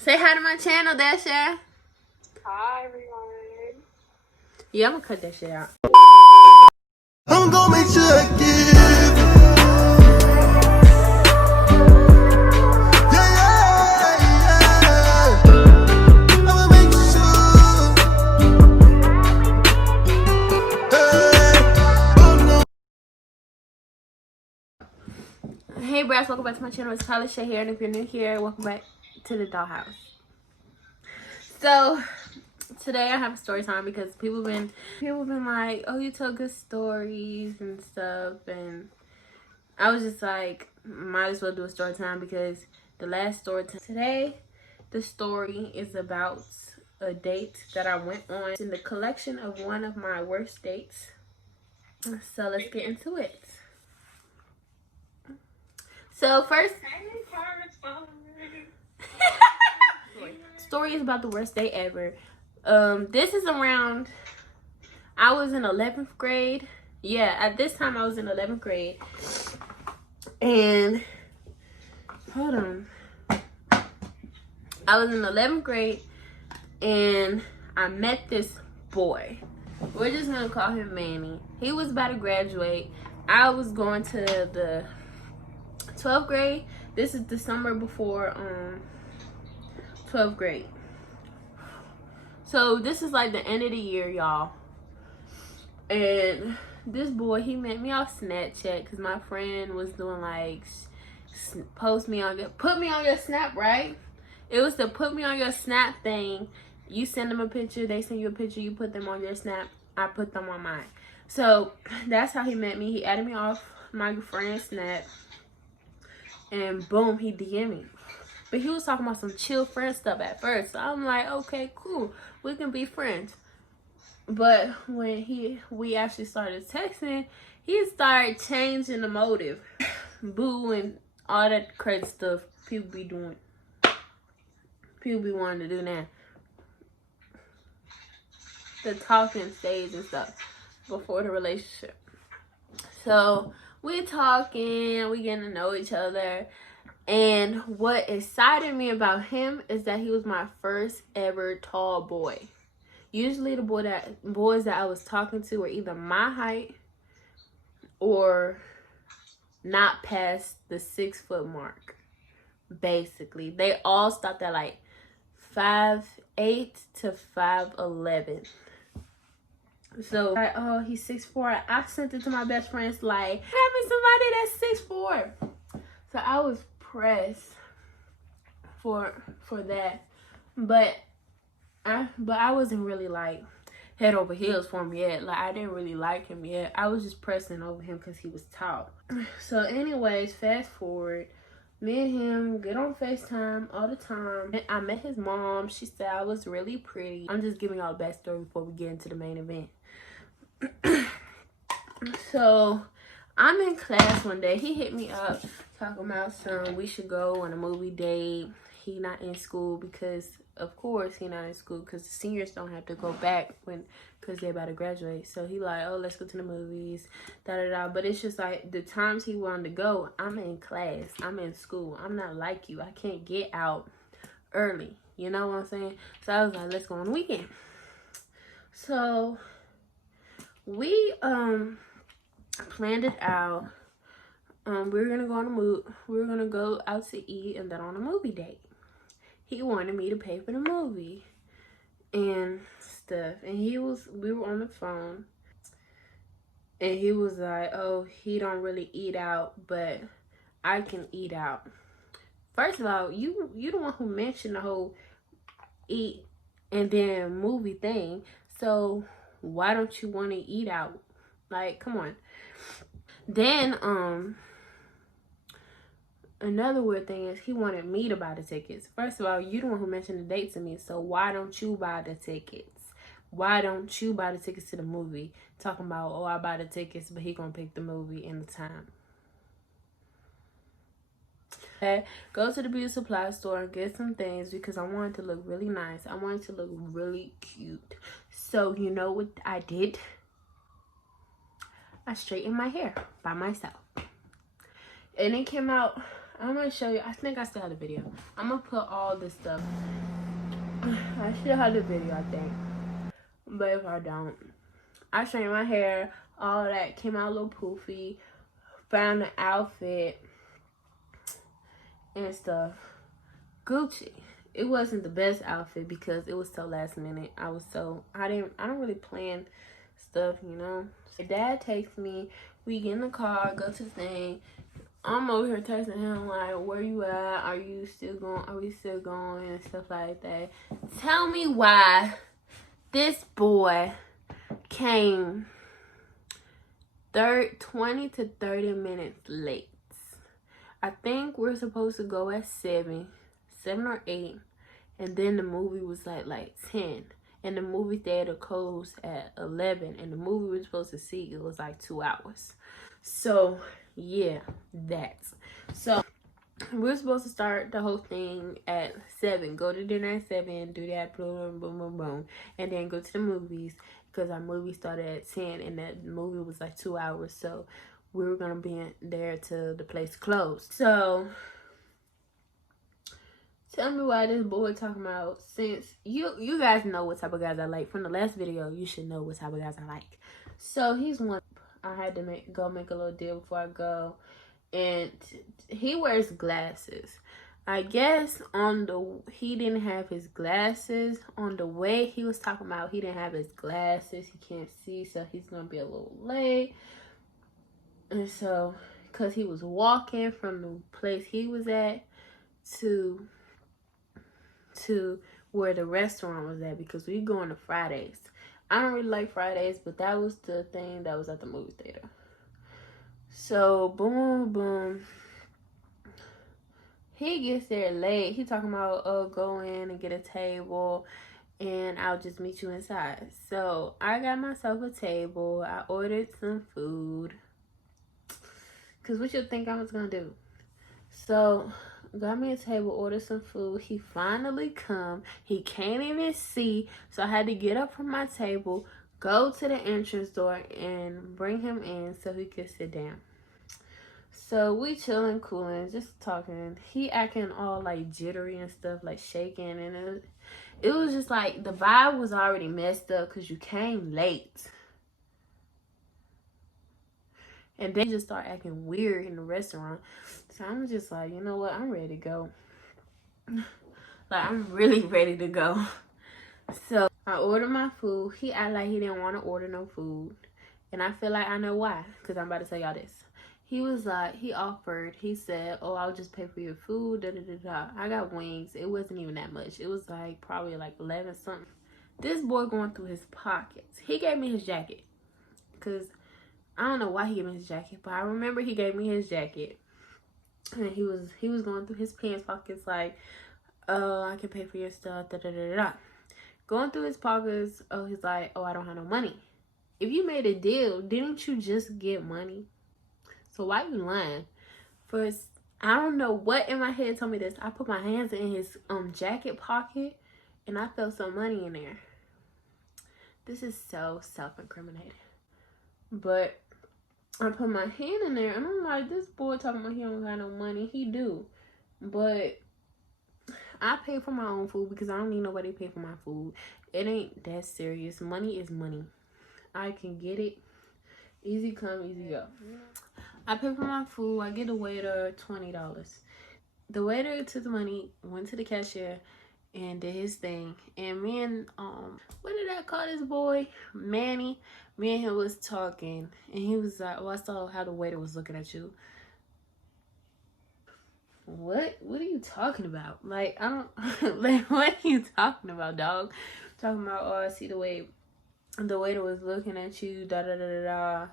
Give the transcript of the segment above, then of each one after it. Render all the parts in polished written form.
Say hi to my channel, Dasha. Hi, everyone. Yeah, I'm gonna cut that shit out. I'm gonna make sure I give. Yeah, yeah, yeah. I'ma make sure. Hey, oh no. Hey, Brass, welcome back to my channel. It's kyrralashae here, and if you're new here, welcome back to the dollhouse. So today I have a story time because people been like, oh, you tell good stories and stuff, and I was just like, might as well do a story time because the last story time today, the story is about a date that I went on in the collection of one of my worst dates. So let's get into it. So first, story is about the worst day ever. This is around, I was in 11th grade. Yeah, at this time I was in 11th grade. And, hold on. I was in 11th grade and I met this boy. We're just gonna call him Manny. He was about to graduate. I was going to the 12th grade. This is the summer before 12th grade. So this is like the end of the year, y'all. And this boy, he met me off Snapchat because my friend was doing like put me on your Snap, right? It was the put me on your Snap thing. You send them a picture, they send you a picture, you put them on your Snap, I put them on mine. So that's how he met me. He added me off my friend's Snap, and boom, he DM'd me. But he was talking about some chill friend stuff at first. So I'm like, okay, cool, we can be friends. But when we actually started texting, he started changing the motive. Boo and all that crazy stuff people be doing. People be wanting to do now. The talking stage and stuff before the relationship. So we talking, we getting to know each other. And what excited me about him is that he was my first ever tall boy. Usually the boys that I was talking to were either my height or not past the 6 foot mark. Basically, they all stopped at like 5'8" to 5'11". So like, oh, he's 6'4". I sent it to my best friends like, have me somebody that's 6'4". So I was pressed for that, but I wasn't really like head over heels for him yet. Like, I didn't really like him yet. I was just pressing over him because he was tall. So anyways, fast forward, me and him get on FaceTime all the time. I met his mom. She said I was really pretty. I'm just giving y'all a backstory before we get into the main event. So I'm in class one day. He hit me up talking about we should go on a movie date. He not in school because, of course, he not in school because the seniors don't have to go back because they're about to graduate. So he like, oh, let's go to the movies, da-da-da. But it's just like the times he wanted to go, I'm in class. I'm in school. I'm not like you. I can't get out early. You know what I'm saying? So I was like, let's go on the weekend. So we planned it out. We were gonna go on a we were gonna go out to eat and then on a movie date. He wanted me to pay for the movie and stuff. And we were on the phone. And he was like, oh, he don't really eat out, but I can eat out. First of all, you the one who mentioned the whole eat and then movie thing. So why don't you want to eat out? Like, come on. Then, another weird thing is he wanted me to buy the tickets. First of all, you the one who mentioned the date to me, so why don't you buy the tickets? Why don't you buy the tickets to the movie? Talking about, oh, I buy the tickets, but he gonna pick the movie and the time. Okay, go to the beauty supply store and get some things because I wanted to look really nice. I wanted to look really cute. So you know what I did? I straightened my hair by myself. And it came out, I'm gonna show you. I think I still have the video. I'm gonna put all this stuff. I still have the video, I think. But if I don't, I straightened my hair. All that came out a little poofy. Found the outfit and stuff. Gucci. It wasn't the best outfit because it was so last minute. I don't really plan stuff, you know. So dad takes me, we get in the car, go to the thing. I'm over here texting him like, where you at? Are we still going and stuff like that. Tell me why this boy came 20 to 30 minutes late. I think we're supposed to go at 7 or 8, and then the movie was like 10, and the movie theater closed at 11, and the movie we were supposed to see, it was like 2 hours. So yeah, that's so we're supposed to start the whole thing at 7, go to dinner at 7, do that, boom, boom, boom, boom, and then go to the movies because our movie started at 10, and that movie was like 2 hours, so we were gonna be there till the place closed. So tell me why this boy talking about, since you guys know what type of guys I like. From the last video, you should know what type of guys I like. So he's one. I had to make a little deal before I go. And he wears glasses. I guess he didn't have his glasses. On the way he was talking about, he didn't have his glasses. He can't see, so he's going to be a little late. And so, because he was walking from the place he was at to where the restaurant was at, because we going to Fridays. I don't really like Fridays, but that was the thing that was at the movie theater. So boom, boom. He gets there late. He talking about, oh, go in and get a table, and I'll just meet you inside. So I got myself a table. I ordered some food. Cause what you think I was gonna do? So got me a table, ordered some food. He finally come. He can't even see, so I had to get up from my table, go to the entrance door, and bring him in so he could sit down. So we chilling, cooling, just talking. He acting all like jittery and stuff, like shaking, and it was just like the vibe was already messed up because you came late. And they just start acting weird in the restaurant. So I'm just like, you know what? I'm ready to go. Like, I'm really ready to go. So I ordered my food. He acted like he didn't want to order no food. And I feel like I know why. Because I'm about to tell y'all this. He was like, he said, oh, I'll just pay for your food. Da, da, da, da. I got wings. It wasn't even that much. It was like probably like 11 something. This boy going through his pockets. He gave me his jacket. Because I don't know why he gave me his jacket, but I remember he gave me his jacket. And he was going through his pants pockets like, oh, I can pay for your stuff, da da da da. Going through his pockets, oh, he's like, oh, I don't have no money. If you made a deal, didn't you just get money? So why you lying? First, I don't know what in my head told me this. I put my hands in his jacket pocket, and I felt some money in there. This is so self-incriminating. But I put my hand in there, and I'm like, this boy talking about he don't got no money. He do. But I pay for my own food because I don't need nobody to pay for my food. It ain't that serious. Money is money. I can get it. Easy come, easy go. I pay for my food. I get the waiter $20. The waiter took the money, went to the cashier, and did his thing. And me and what did I call this boy? Manny. Me and him was talking, and he was like, oh, I saw how the waiter was looking at you. What are you talking about? Like, I don't like, what are you talking about, dog? Talking about, oh, I see the way the waiter was looking at you, da da da da da.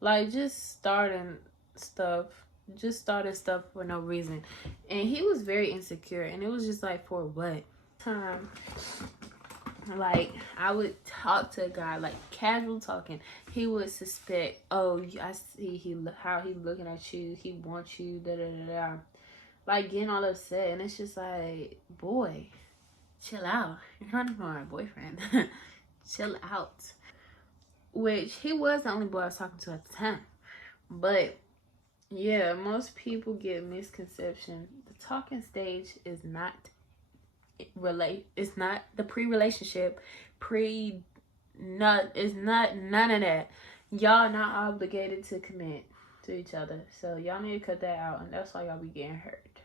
Like, just starting stuff for no reason. And he was very insecure, and it was just like, for what? Like, I would talk to a guy, like casual talking, he would suspect, oh, I see how he looking at you, he wants you, da da da da. Like, getting all upset, and it's just like, boy, chill out. You're not even my boyfriend. Chill out. Which, he was the only boy I was talking to at the time. But Yeah, most people get misconception. The talking stage is not it's not the pre-relationship, it's not none of that. Y'all not obligated to commit to each other. So y'all need to cut that out, and that's why y'all be getting hurt.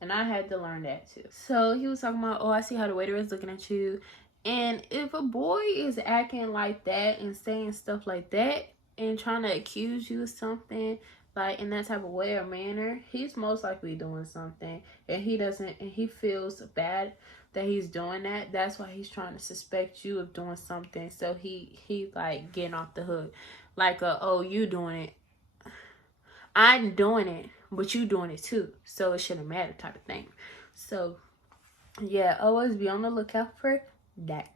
And I had to learn that too. So he was talking about, oh, I see how the waiter is looking at you. And if a boy is acting like that and saying stuff like that and trying to accuse you of something, like in that type of way or manner, he's most likely doing something. And he feels bad that he's doing that. That's why he's trying to suspect you of doing something. So he's like getting off the hook. Like, oh, you doing it. I'm doing it, but you doing it too, so it shouldn't matter type of thing. So yeah, always be on the lookout for that,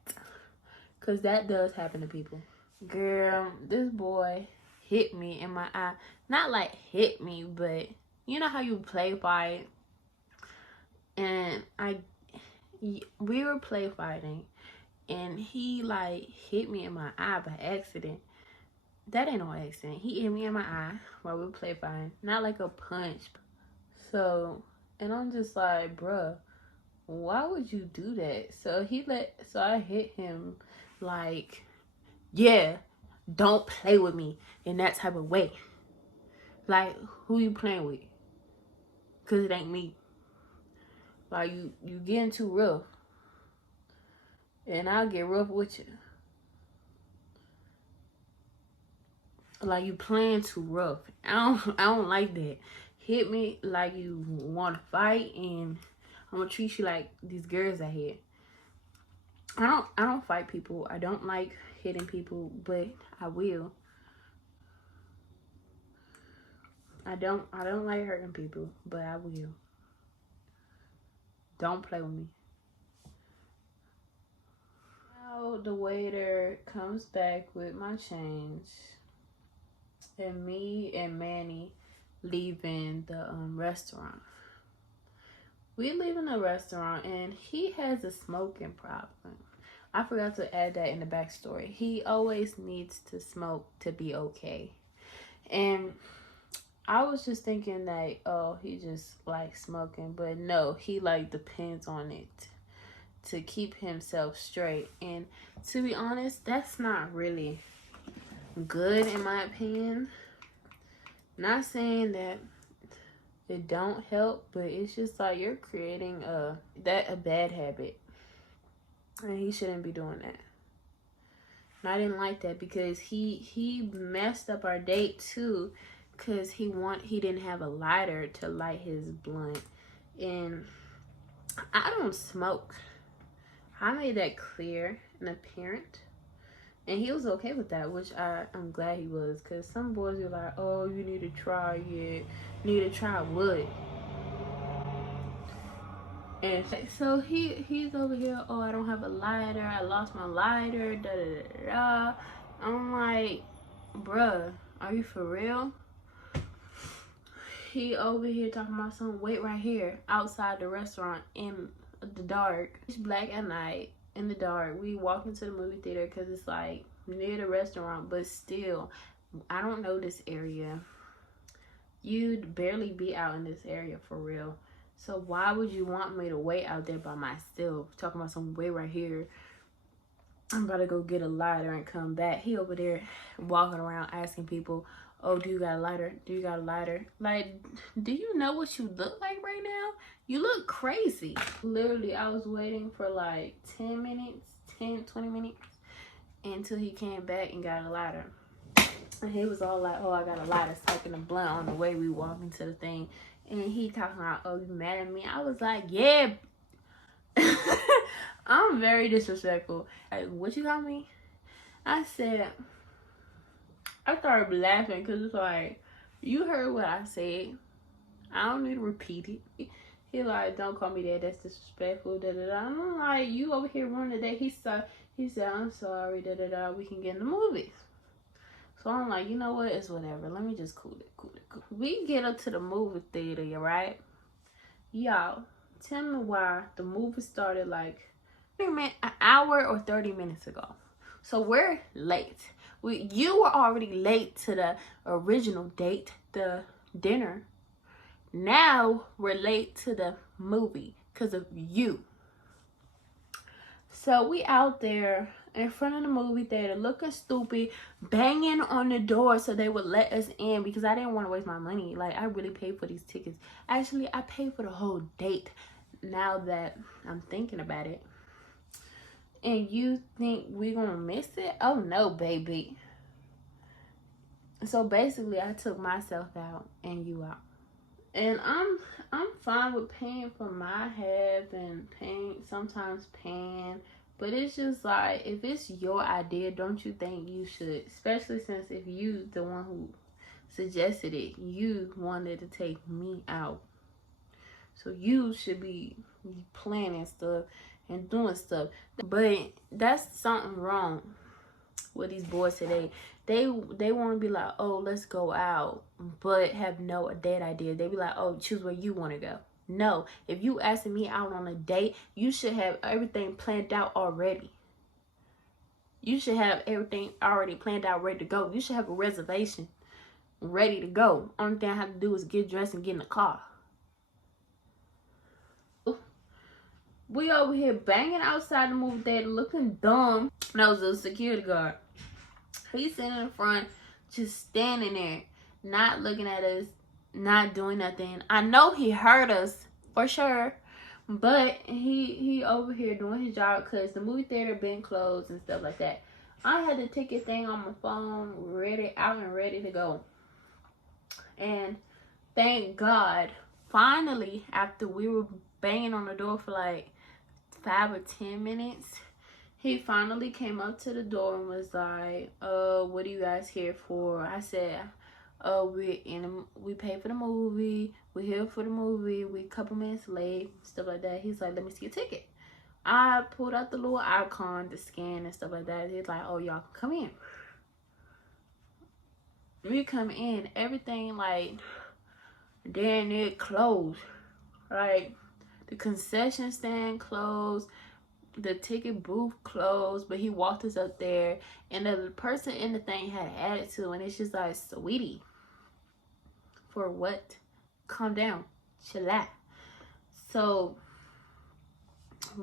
because that does happen to people. Girl, this boy hit me in my eye. Not like hit me, but you know how you play fight, and we were play fighting, and he like hit me in my eye by accident. That ain't no accident. He hit me in my eye while we were play fighting. Not like a punch. So, and I'm just like, bruh, why would you do that? So I hit him like, yeah, don't play with me in that type of way. Like, who you playing with? Cause it ain't me. Like, you getting too rough. And I'll get rough with you. Like, you playing too rough. I don't like that. Hit me like you want to fight, and I'm gonna treat you like these girls I hit. I don't fight people. I don't like hitting people, but I will. I don't like hurting people, but I will. Don't play with me. Now the waiter comes back with my change, and me and Manny leaving the restaurant. We leaving the restaurant, and he has a smoking problem. I forgot to add that in the backstory. He always needs to smoke to be okay. And I was just thinking that, oh, he just likes smoking. But no, he like depends on it to keep himself straight. And to be honest, that's not really good in my opinion. Not saying that it don't help, but it's just like you're creating a bad habit, and he shouldn't be doing that. And I didn't like that because he messed up our date too, because he didn't have a lighter to light his blunt, and I don't smoke. I made that clear and apparent. And he was okay with that, which I'm glad he was. Because some boys are like, oh, you need to try it. You need to try wood. And so he's over here, oh, I don't have a lighter. I lost my lighter. Da da da da. I'm like, bruh, are you for real? He over here talking about some, wait right here outside the restaurant in the dark. It's black at night. In the dark, we walk into the movie theater because it's like near the restaurant, but still, I don't know this area. You'd barely be out in this area for real. So why would you want me to wait out there by myself? Talking about some way right here. I'm about to go get a lighter and come back. He over there walking around asking people, oh, do you got a lighter? Do you got a lighter? Like, do you know what you look like right now? You look crazy. Literally, I was waiting for like 10 minutes, 20 minutes, until he came back and got a lighter. And he was all like, oh, I got a lighter, smoking a blunt on the way we walked into the thing. And he talking about, oh, you mad at me? I was like, yeah. I'm very disrespectful. Like, what you call me? I said, I started laughing because it's like, you heard what I said. I don't need to repeat it. He like, don't call me that. That's disrespectful. Da da da. I'm like, you over here running the day. He said, I'm sorry. Da da da. We can get in the movies. So I'm like, you know what? It's whatever. Let me just cool it. We get up to the movie theater, right? Y'all, tell me why the movie started like an hour or 30 minutes ago. So we're late. You were already late to the original date, the dinner. Now we're late to the movie because of you. So we out there in front of the movie theater looking stupid, banging on the door so they would let us in because I didn't want to waste my money. Like, I really paid for these tickets. Actually, I paid for the whole date now that I'm thinking about it. And you think we're gonna miss it? Oh no, baby. So basically I took myself out and you out. And I'm fine with paying for my half and sometimes paying, but it's just like, if it's your idea, don't you think you should, especially since if you the one who suggested it, you wanted to take me out. So you should be planning stuff and doing stuff. But that's something wrong with these boys today. They want to be like, oh, let's go out, but have no date idea. They be like, oh, choose where you want to go. No, if you asking me out on a date, you should have everything planned out already. You should have everything already planned out, ready to go. You should have a reservation ready to go. Only thing I have to do is get dressed and get in the car. We over here banging outside the movie theater looking dumb. That was a security guard. He's sitting in front, just standing there, not looking at us, not doing nothing. I know he heard us for sure, but he over here doing his job because the movie theater been closed and stuff like that. I had the ticket thing on my phone, ready out and ready to go. And thank God, finally, after we were banging on the door for like 5 or 10 minutes, he finally came up to the door and was like, what are you guys here for? I said, we paid for the movie. We're here for the movie. We a couple minutes late, stuff like that. He's like, let me see your ticket. I pulled out the little icon to scan and stuff like that. He's like, oh, y'all can come in. We come in, everything like damn near closed. Like, the concession stand closed, the ticket booth closed, but he walked us up there, and the person in the thing had an attitude, and it's just like, sweetie, for what? Calm down, chill out. So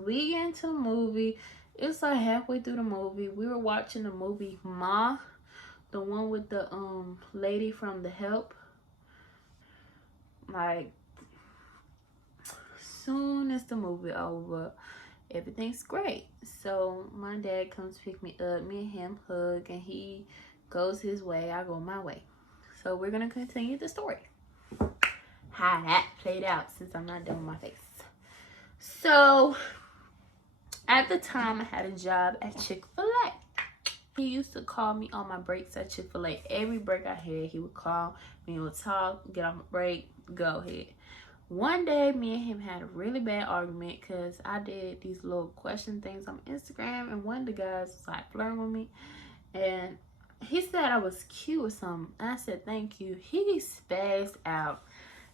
we get into the movie. It's like halfway through the movie. We were watching the movie Ma, the one with the lady from The Help. Like, soon as the movie over, everything's great. So my dad comes to pick me up, me and him hug, and he goes his way, I go my way. So we're gonna continue the story, how that played out, since I'm not done with my face. So at the time, I had a job at Chick-fil-A. He used to call me on my breaks at Chick-fil-A. Every break I had, he would call me, would talk, get off my break, go ahead. One day, me and him had a really bad argument because I did these little question things on Instagram, and one of the guys was like flirting with me, and he said I was cute or something. And I said, thank you. He spazzed out,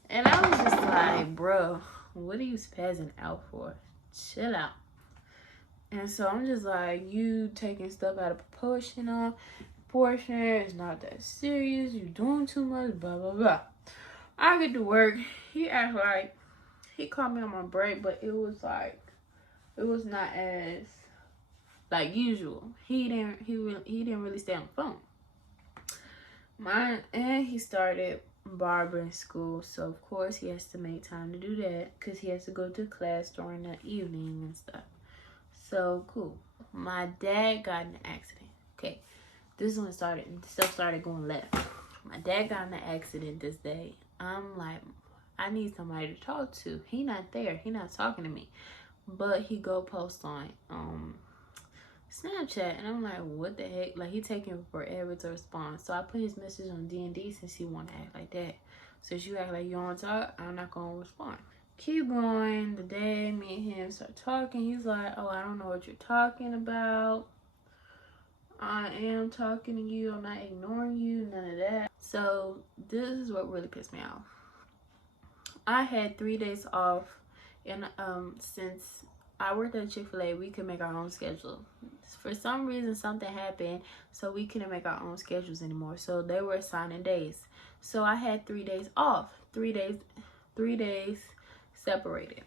and I was just like, bro, what are you spazzing out for? Chill out. And so I'm just like, you taking stuff out of proportion, it's not that serious, you doing too much, blah, blah, blah. I get to work. He act like he called me on my break, but it was not as like usual. He didn't really stay on the phone. And he started barbering school, so of course he has to make time to do that because he has to go to class during the evening and stuff. So cool. My dad got in an accident. Okay, this is when stuff started going left. My dad got in an accident this day. I'm like, I need somebody to talk to. He not there. He not talking to me. But he go post on Snapchat, and I'm like, what the heck? Like, he taking forever to respond. So I put his message on D&D since he want to act like that. Since you act like you don't want to talk, I'm not gonna respond. Keep going. The day me and him start talking, he's like, oh, I don't know what you're talking about. I am talking to you. I'm not ignoring you. None of that. So this is what really pissed me off. I had 3 days off, and since I worked at Chick-fil-A, we could make our own schedule. For some reason, something happened, so we couldn't make our own schedules anymore. So they were assigning days. So I had 3 days off, 3 days separated.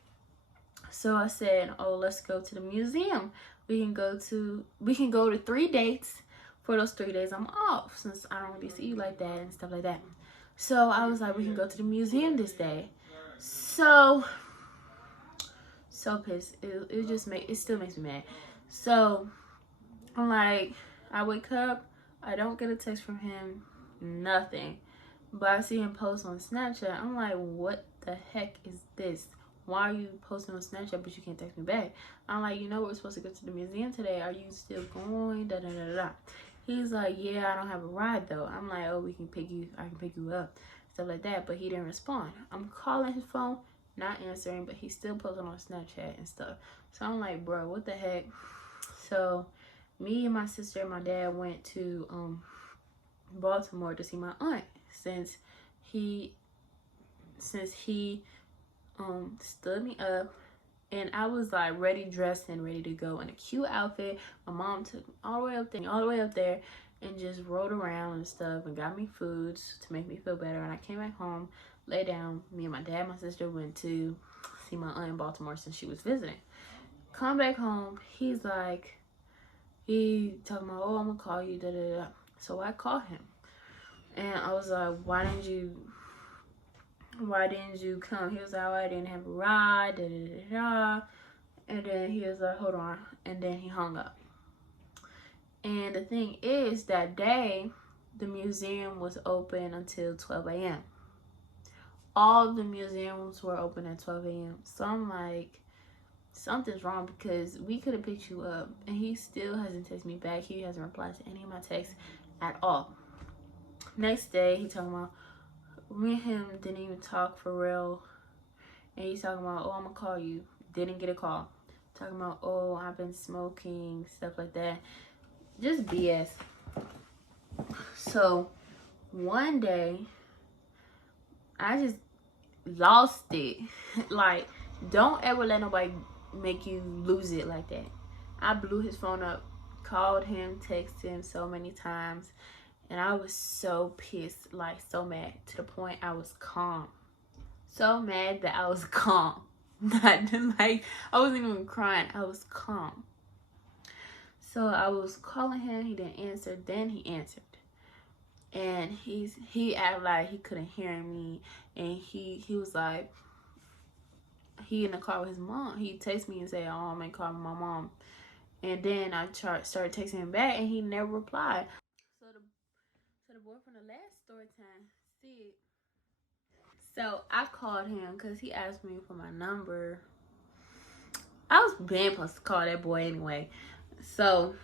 So I said, oh, let's go to the museum. We can go to 3 dates for those 3 days I'm off, since I don't really see you like that and stuff like that. So I was like, we can go to the museum this day. So pissed. It still makes me mad. So I'm like, I wake up, I don't get a text from him, nothing. But I see him post on Snapchat. I'm like, what the heck is this? Why are you posting on Snapchat but you can't text me back? I'm like, you know we're supposed to go to the museum today. Are you still going? Da da da da. He's like, yeah, I don't have a ride though. I'm like, oh, I can pick you up, stuff like that. But he didn't respond. I'm calling his phone, not answering, but he's still posting on Snapchat and stuff. So I'm like, bro, what the heck? So me and my sister and my dad went to Baltimore to see my aunt, since he stood me up, and I was like ready, dressed and ready to go in a cute outfit. My mom took me all the way up there and just rode around and stuff and got me foods to make me feel better. And I came back home, lay down. Me and my dad and my sister went to see my aunt in Baltimore since she was visiting. Come back home, he talking about, oh, I'm gonna call you, da da da. So I called him and I was like, why didn't you come? He was like, oh, I didn't have a ride, da da da da. And then he was like, hold on. And then he hung up. And the thing is, that day, the museum was open until 12 a.m. All the museums were open at 12 a.m. So I'm like, something's wrong, because we could have picked you up. And he still hasn't texted me back. He hasn't replied to any of my texts at all. Next day, he talking about, me and him didn't even talk for real. And he's talking about, oh, I'm gonna call you. Didn't get a call. Talking about, oh, I've been smoking, stuff like that. Just BS. So one day, I just lost it. Like, don't ever let nobody make you lose it like that. I blew his phone up, called him, texted him so many times. And I was so pissed, like so mad, to the point I was calm. So mad that I was calm. Not like, I wasn't even crying, I was calm. So I was calling him, he didn't answer, then he answered. And he acted like he couldn't hear me. And he was like, he in the car with his mom. He texted me and said, oh, I'm in the car with my mom. And then I started texting him back and he never replied. So the boy from the last story time, Sid. So I called him because he asked me for my number. I was being supposed to call that boy anyway. So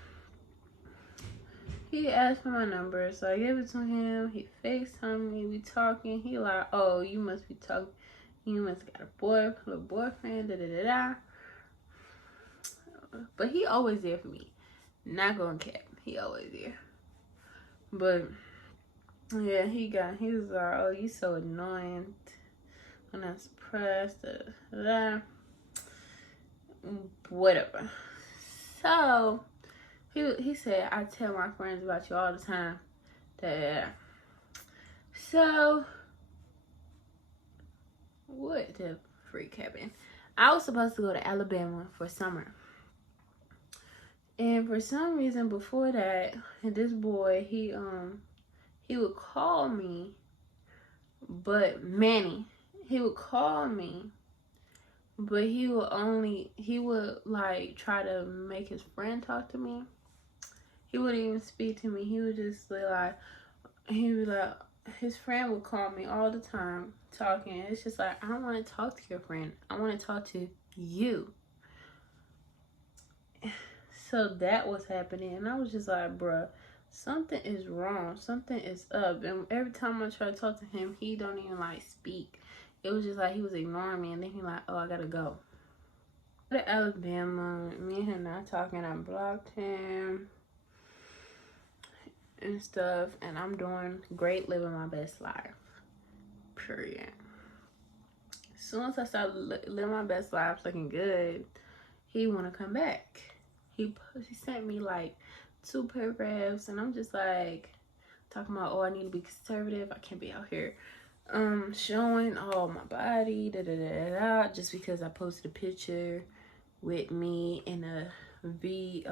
he asked for my number. So I gave it to him. He FaceTimed me. We talking. He like, oh, you must be talking. You must got a boyfriend. Da da da da. But he always there for me. Not going cap. He always there. But yeah, he was like, oh, you so annoying when I'm suppressed, whatever. So he said, I tell my friends about you all the time. So what the freak happened? I was supposed to go to Alabama for summer. And for some reason before that, this boy, he would call me, but Manny, he would call me, but he would like try to make his friend talk to me. He wouldn't even speak to me. He would just his friend would call me all the time talking. It's just like, I don't want to talk to your friend. I want to talk to you. So that was happening, and I was just like, bruh, something is wrong. Something is up. And every time I try to talk to him, he don't even like speak. It was just like he was ignoring me, and then he like, oh, I gotta go. To Alabama, me and him not talking. I blocked him and stuff, and I'm doing great, living my best life. Period. As soon as I started living my best life, looking good, he wanna come back. He sent me like 2 paragraphs, and I'm just like, talking about, oh, I need to be conservative. I can't be out here showing all my body, just because I posted a picture with me in a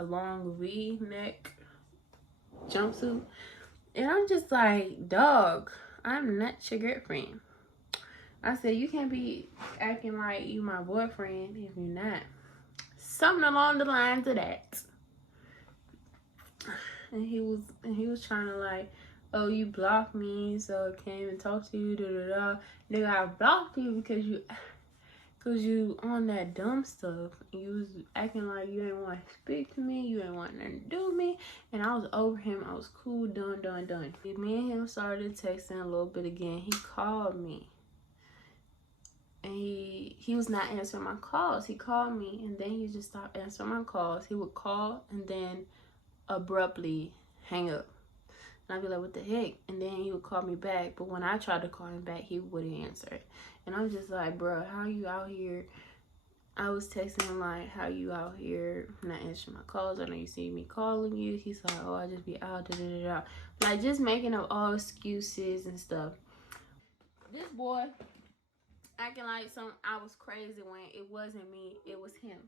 long V neck jumpsuit. And I'm just like, dog, I'm not your girlfriend. I said, you can't be acting like you my boyfriend if you're not. Something along the lines of that. And he was trying to like, oh, you blocked me, so I can't even talk to you, Nigga, I blocked you because you on that dumb stuff. You was acting like you didn't want to speak to me, you didn't want nothing to do with me, and I was over him. I was cool, done. Me and him started texting a little bit again. He called me. And he was not answering my calls. He called me, and then he just stopped answering my calls. He would call and then abruptly hang up. And I'd be like, what the heck? And then he would call me back. But when I tried to call him back, he wouldn't answer it. And I'm just like, bro, how you out here? I was texting him like, how you out here not answering my calls? I know you see me calling you. He's like, oh, I just be out, Like, just making up all excuses and stuff. This boy acting like I was crazy when it wasn't me, it was him.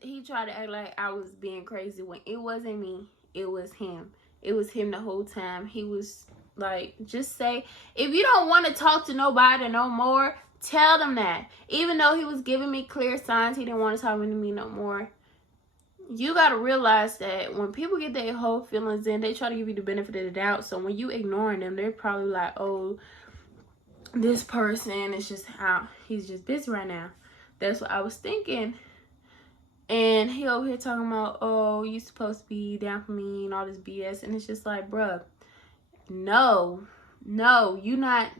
He tried to act like I was being crazy when it wasn't me, it was him. It was him the whole time. He was like, just say, if you don't want to talk to nobody no more, tell them that. Even though he was giving me clear signs he didn't want to talk to me no more. You got to realize that when people get their whole feelings in, they try to give you the benefit of the doubt. So when you ignoring them, they're probably like, oh, this person is just how he's just busy right now. That's what I was thinking. And he over here talking about, oh, you supposed to be down for me and all this BS. And it's just like, bruh, no, you're not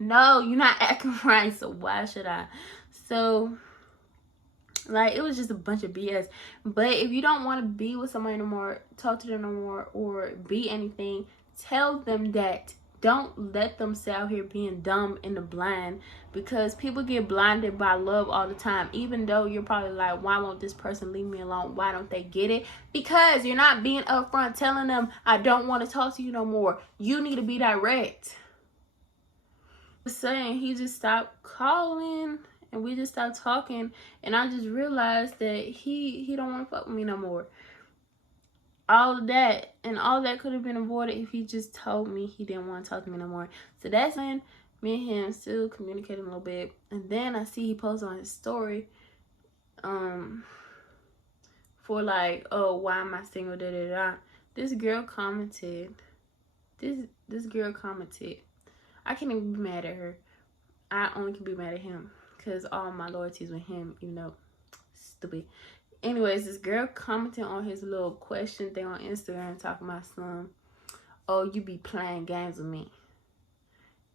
acting right. So why should I? So, like, it was just a bunch of BS. But if you don't want to be with somebody no more, talk to them no more, or be anything, tell them that. Don't let them sit out here being dumb in the blind, because people get blinded by love all the time. Even though you're probably like, why won't this person leave me alone? Why don't they get it? Because you're not being upfront telling them, I don't want to talk to you no more. You need to be direct. Saying he just stopped calling and we just stopped talking, and I just realized that he don't want to fuck with me no more. All that could have been avoided if he just told me he didn't want to talk to me no more. So that's when me and him still communicating a little bit. And then I see he posted on his story for like, oh, why am I single, This girl commented. This girl commented. I can't even be mad at her. I only can be mad at him because all my loyalties with him, stupid. Anyways, this girl commented on his little question thing on Instagram talking about some, oh, you be playing games with me.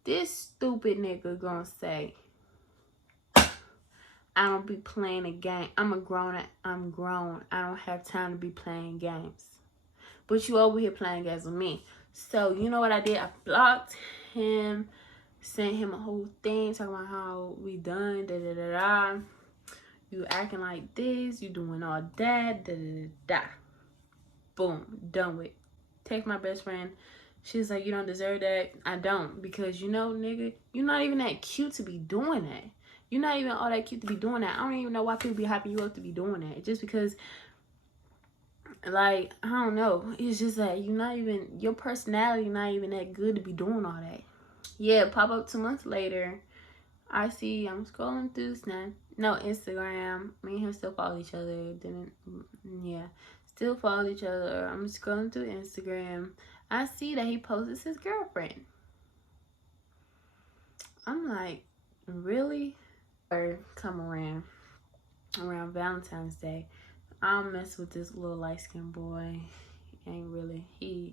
This stupid nigga gonna say, I don't be playing a game. I'm grown. I don't have time to be playing games. But you over here playing games with me. So, you know what I did? I blocked him, sent him a whole thing talking about how we done, You acting like this, you doing all that, Boom, done with. Text my best friend. She's like, you don't deserve that. I don't, because nigga, you're not even that cute to be doing that. You're not even all that cute to be doing that. I don't even know why people be hyping you up to be doing that. Just because, like, I don't know. It's just that your personality not even that good to be doing all that. Yeah, pop up 2 months later. I'm scrolling through Instagram. Me and him still follow each other. Still follow each other. I'm scrolling through Instagram. I see that he posts his girlfriend. I'm like, really? Or come around Valentine's Day, I'll mess with this little light-skinned boy. He ain't really. He's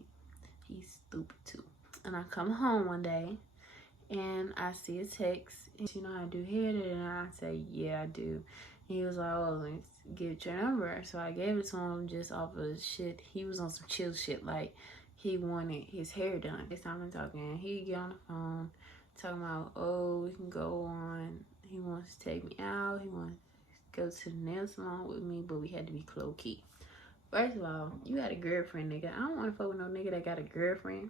stupid too. And I come home one day and I see a text. You know how to do hair? And I say, yeah, I do. And he was like, oh, let me get your number. So I gave it to him just off of shit. He was on some chill shit. Like, he wanted his hair done. This time I'm talking. He get on the phone talking about, oh, we can go on. He wants to take me out. He wants to go to the nail salon with me, but we had to be low key. First of all, you got a girlfriend, nigga. I don't want to fuck with no nigga that got a girlfriend.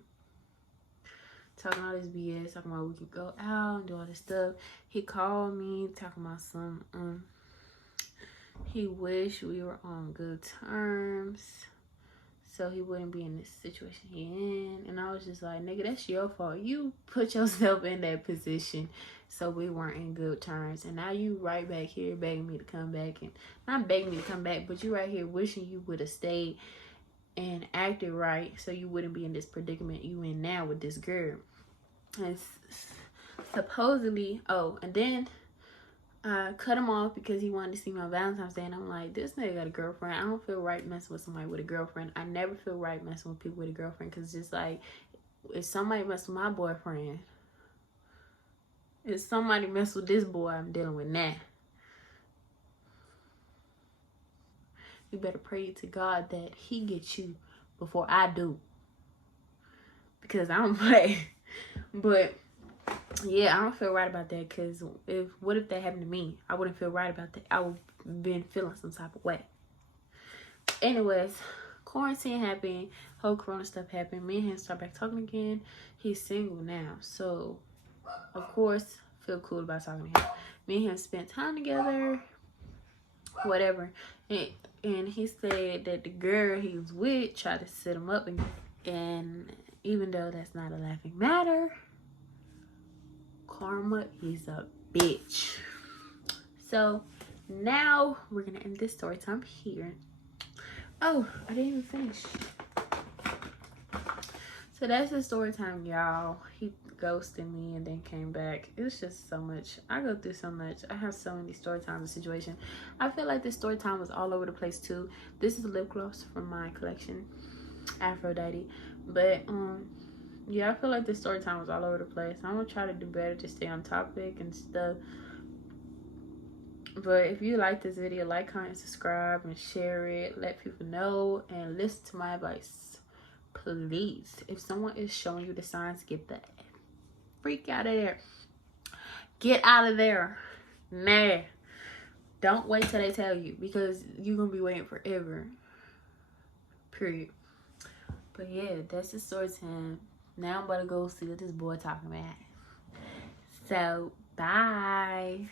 Talking all this BS, talking about we can go out and do all this stuff. He called me, talking about some, he wished we were on good terms so he wouldn't be in this situation he in. And I was just like, nigga, that's your fault. You put yourself in that position so we weren't in good terms. And now you right back here begging me to come back. And not begging me to come back, but you right here wishing you would have stayed and acted right so you wouldn't be in this predicament you in now with this girl. And supposedly, and then I cut him off because he wanted to see my Valentine's Day. And I'm like, this nigga got a girlfriend. I don't feel right messing with somebody with a girlfriend. I never feel right messing with people with a girlfriend. Because just like, if somebody mess with my boyfriend, if somebody mess with this boy I'm dealing with now, you better pray to God that he gets you before I do. Because I don't play. But yeah, I don't feel right about that, because what if that happened to me? I wouldn't feel right about that. I would have been feeling some type of way. Anyways, quarantine happened, whole corona stuff happened. Me and him start back talking again. He's single now, so of course feel cool about talking to him. Me and him spent time together, whatever. And he said that the girl he was with tried to set him up again. And even though that's not a laughing matter, karma is a bitch. So now we're gonna end this story time here. Oh, I didn't even finish. So that's the story time, y'all. He ghosted me and then came back. It was just so much. I go through so much. I have so many story times and situations. I feel like this story time was all over the place too. This is a lip gloss from my collection, Aphrodite. But yeah, I feel like this story time was all over the place. I'm gonna try to do better to stay on topic and stuff. But if you like this video, like, comment, subscribe, and share it. Let people know and listen to my advice, please. If someone is showing you the signs, get the freak out of there. Get out of there. Nah. Don't wait till they tell you, because you're gonna be waiting forever. Period. But yeah, that's the story time. Now I'm about to go see what this boy talking about. So, bye.